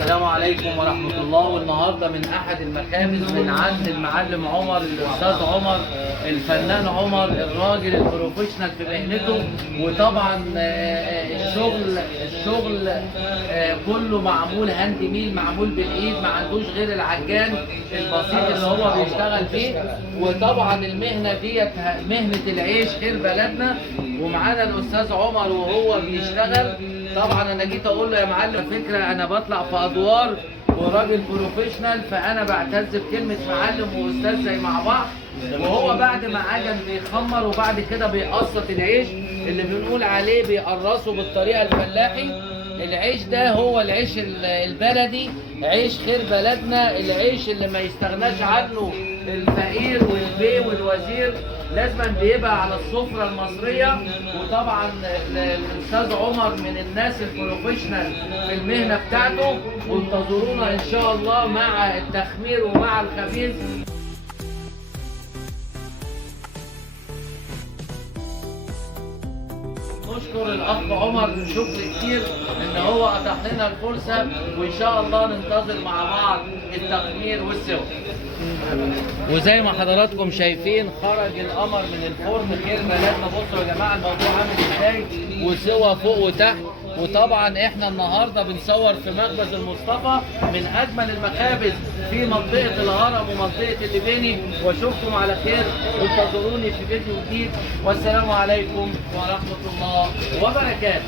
السلام عليكم ورحمة الله. والنهاردة من أحد المخابز من عند المعلم عمر، الأستاذ عمر، الفنان عمر، الراجل البروفيشنال في مهنته. وطبعا الشغل كله معمول هاند ميل، معمول بالإيد، ما عندوش غير العجان البسيط اللي هو بيشتغل فيه. وطبعا المهنة ديت مهنة العيش خير بلدنا، ومعانا الأستاذ عمر وهو بيشتغل. طبعا انا جيت اقول له يا معلم فكره، انا بطلع في ادوار وراجل بروفيشنال، فانا بعتز بكلمه معلم واستاذ زي مع بعض. وهو بعد ما عجن بيخمر وبعد كده بيقسط العيش اللي بنقول عليه بيقرصه بالطريقه الفلاحي. العيش ده هو العيش البلدي، عيش خير بلدنا، العيش اللي ما يستغناش عنه الفقير والبي والوزير، لازم بيبقى على السفرة المصرية. وطبعا الأستاذ عمر من الناس البروفيشنال في المهنة بتاعته، وانتظرونا إن شاء الله مع التخمير ومع الخبيز. نشكر الاخ عمر شكر كتير ان هو اتاح لنا الفرصه، وان شاء الله ننتظر مع بعض التخمير والسوا. وزي ما حضراتكم شايفين خرج القمر من الفرن خير بلدنا. بصوا يا جماعه الموضوع عامل ازاي، وسوا فوق وتحت. وطبعا احنا النهارده بنصور في مخبز المصطفى، من اجمل المخابز في منطقه الهرم ومنطقه الليبيني. واشوفكم على خير، وانتظروني في فيديو جديد، والسلام عليكم ورحمه الله وبركاته.